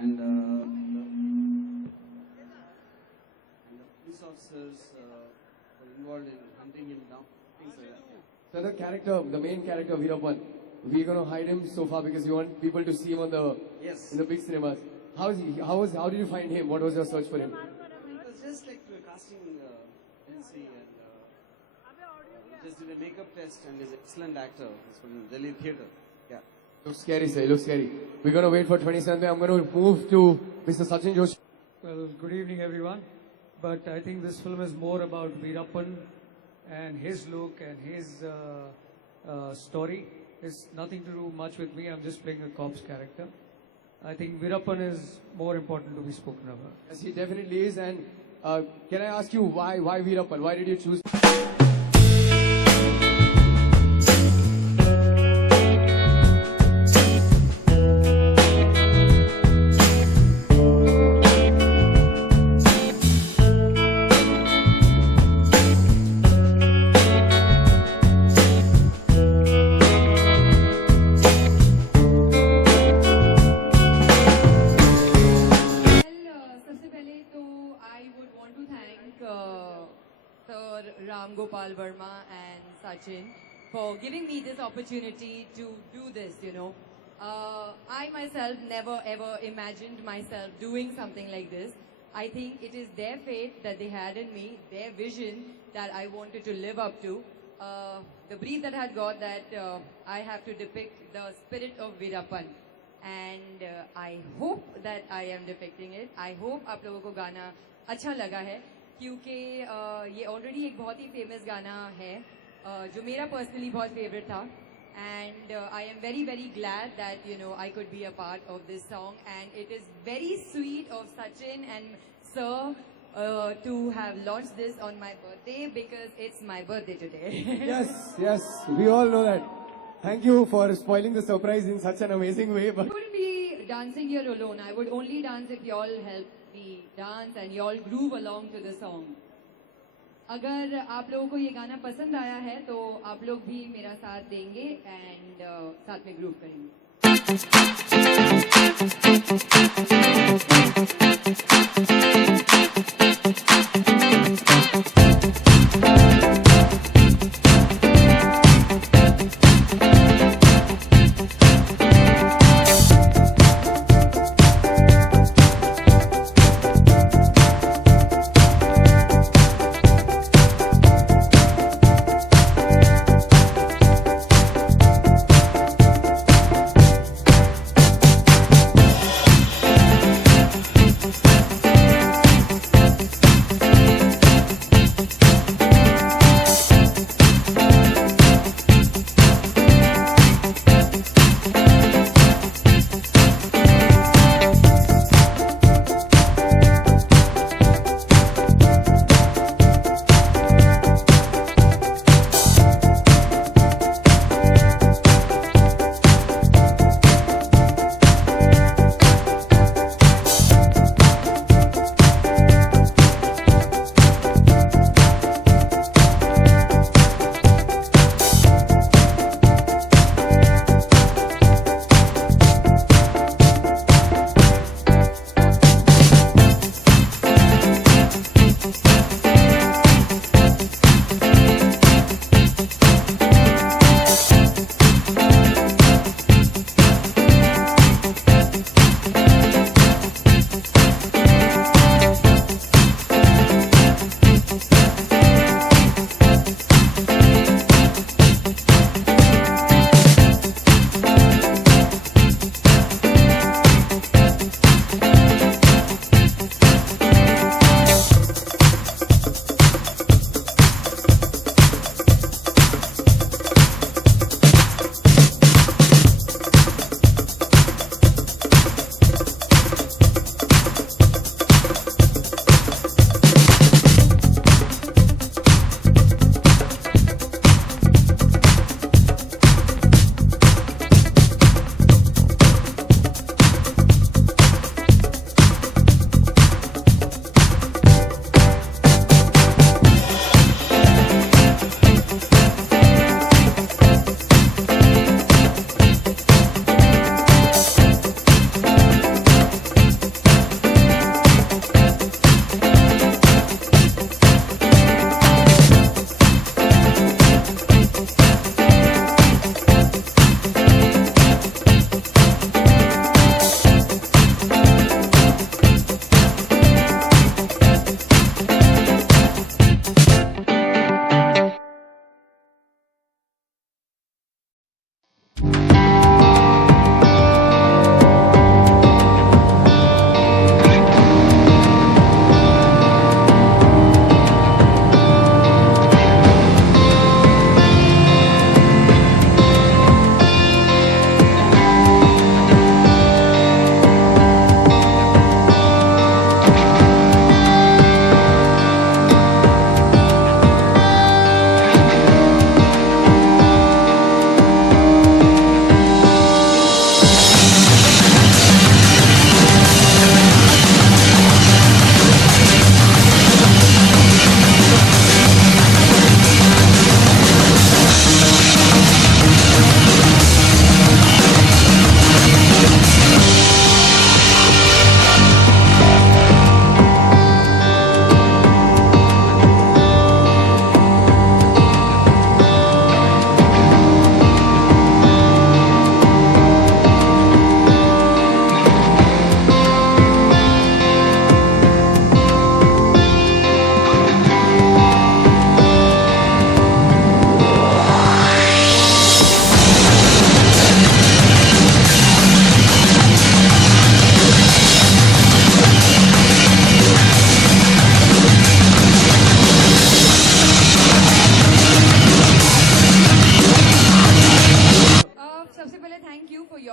And the police officers were involved in hunting him down, things like that. So the character, the main character Veerappan, we're going to hide him so far because you want people to see him on the Yes. in the big cinemas. How is he? How did you find him? What was your search for him? It was just like a casting agency and just did a makeup test and he's an excellent actor. He's from Delhi theatre. Yeah. Looks scary, sir. Looks scary. We're going to wait for 27th. I'm going to move to Mr. Sachin Joshi. Well, good evening, everyone. But I think this film is more about Veerappan and his look and his story. It's nothing to do much with me. I'm just playing a cop's character. I think Veerappan is more important to be spoken about. Yes, he definitely is. And can I ask you why Veerappan? Why did you choose? सबसे पहले तो I would want to thank Sir Ram Gopal Verma and Sachin for giving me this opportunity to do this, you know. I myself never ever imagined myself doing something like this. I think it is their faith that they had in me, their vision that I wanted to live up to. The brief that I had got that I have to depict the spirit of Veerappan. And I hope that I am depicting it. I hope आप लोगों को गाना अच्छा लगा है क्योंकि ये already एक बहुत ही famous गाना है जो मेरा personally बहुत favorite था. And I am very very glad that you know I could be a part of this song, and it is very sweet of Sachin and Sir to have launched this on my birthday because it's my birthday today. Yes, we all know that. Thank you for spoiling the surprise in such an amazing way. But I wouldn't be dancing here alone. I would only dance if y'all help me dance and y'all groove along to the song. अगर आप लोगों को ये गाना पसंद आया है तो आप लोग भी मेरा साथ देंगे and साथ में ग्रूव करेंगे.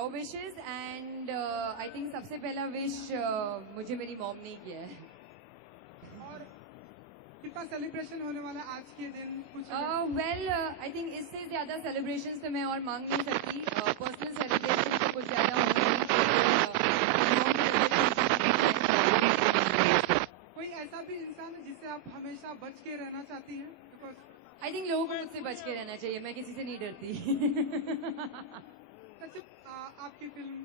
your wishes and I think सबसे पहला wish मुझे मेरी mom ने किया है. और कितना सेलिब्रेशन होने वाला है आज के दिन कुछ Well, I think इससे ज़्यादा celebrations तो मैं और मांग नहीं सकती. Personal celebrations तो कुछ ज़्यादा कोई ऐसा भी इंसान है जिससे आप हमेशा बच के रहना चाहती हैं? Because I think लोगों को मुझसे बच के रहना चाहिए. मैं किसी से नहीं डरती. सच आपकी फिल्म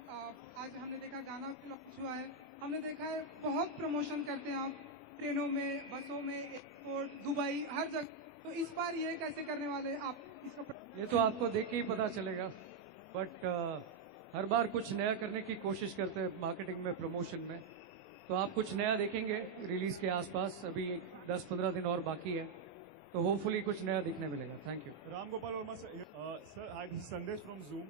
आज हमने देखा गाना लॉन्च हुआ है. हमने देखा है बहुत प्रमोशन करते हैं आप ट्रेनों में, बसों में, एयरपोर्ट, दुबई, हर जगह. तो इस बार ये कैसे करने वाले आप इसका? ये तो आपको देख के ही पता चलेगा. बट हर बार कुछ नया करने की कोशिश करते हैं मार्केटिंग में, प्रमोशन में. तो आप कुछ नया देखेंगे रिलीज के आसपास. अभी 10-15 दिन और बाकी है, तो होपफुली कुछ नया दिखने मिलेगा. Thank you. Ram Gopal Verma, sir, hi, this is Sandesh from Zoom.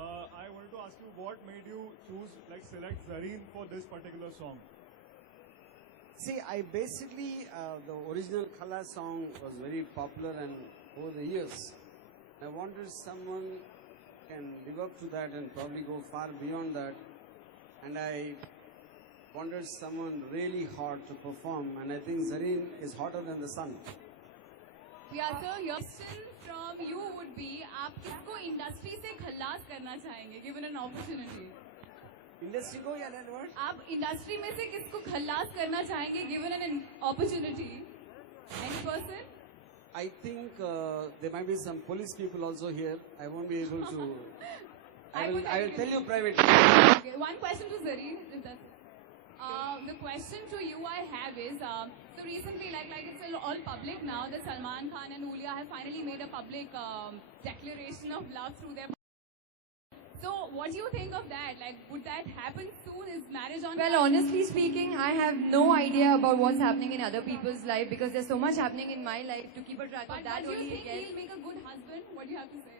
I wanted to ask you what made you choose, select Zareen for this particular song? See, I basically, the original Khala song was very popular and over the years, I wanted someone can live up to that and probably go far beyond that. And I wanted someone really hot to perform, and I think Zareen is hotter than the sun. Yeah, sir, your question from you would be, आप किसको industry से खल्लास करना चाहेंगे, given an opportunity? Industry go, yeah, that word? आप industry में से किसको खल्लास करना चाहेंगे, given an opportunity? Any person? I think there might be some police people also here. I won't be able to. I will tell you privately. Okay, one question to Zareen. If that's, the question to you I have is, so recently, like it's all public now, that Salman Khan and Hulia have finally made a public declaration of love through their. So, what do you think of that? Would that happen soon? Is marriage on? Well, honestly speaking, I have no idea about what's happening in other people's life because there's so much happening in my life to keep a track But of that do you only. think Yes. he'll make a good husband? What do you have to say?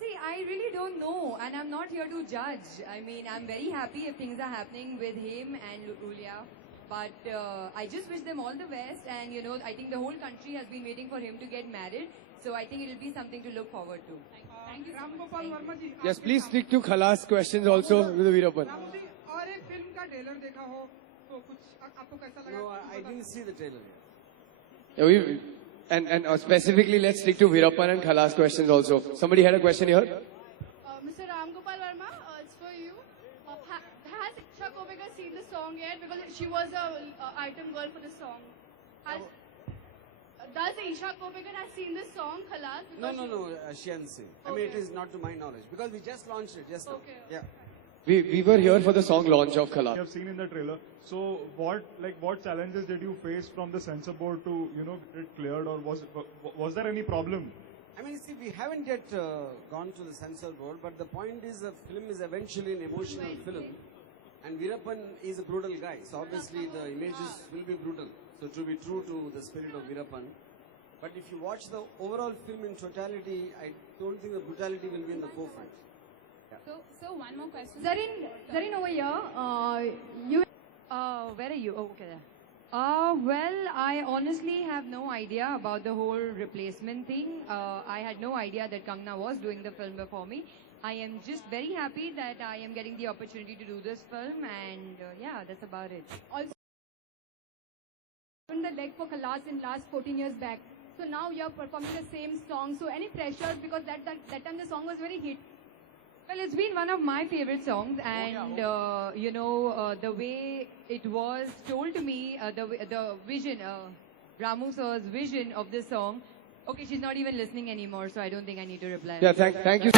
See, I really don't know, and I'm not here to judge. I mean, I'm very happy if things are happening with him and Hulia, but I just wish them all the best. And I think the whole country has been waiting for him to get married, so I think it'll be something to look forward to. Thank you so Ram much. Gopal Verma ji, Yes, आपके please साथ- stick to Khalas questions also with the Veerapan. Ram ji, और एक film का trailer देखा हो तो कुछ आपको कैसा लगा? No, कुछ I बता- didn't see the trailer yet. Yeah, and specifically, let's stick to Veerapan and Khalas questions also. Somebody had a question here? Mr. Ram Gopal Verma, it's for you. Has Isha Kobekar seen the song yet? Because she was a item girl for the song. Does Isha Kobekar has seen the song Khalas? No, Because she hasn't seen. I mean, it is not to my knowledge because we just launched it just now. Okay. Yeah. We were here for the song launch of You Khalas. have seen in the trailer. So, what challenges did you face from the censor board to, get it cleared, or was there any problem? I mean, see, we haven't yet gone to the censor board, but the point is the film is eventually an emotional film. And Veerapan is a brutal guy, so obviously the images will be brutal. So to be true to the spirit of Veerapan. But if you watch the overall film in totality, I don't think the brutality will be in the forefront. So one more question. Zareen over here. Where are you? Oh, okay. Well, I honestly have no idea about the whole replacement thing. I had no idea that Kangna was doing the film before me. I am just very happy that I am getting the opportunity to do this film, and yeah, that's about it. also opened the leg for Khalas in last 14 years back. So now you're performing the same song. So any pressure because that time the song was very hit. Well, it's been one of my favorite songs, and the way it was told to me, the vision, Ramu sir's vision of this song. Okay, she's not even listening anymore, so I don't think I need to reply. Yeah, thank you.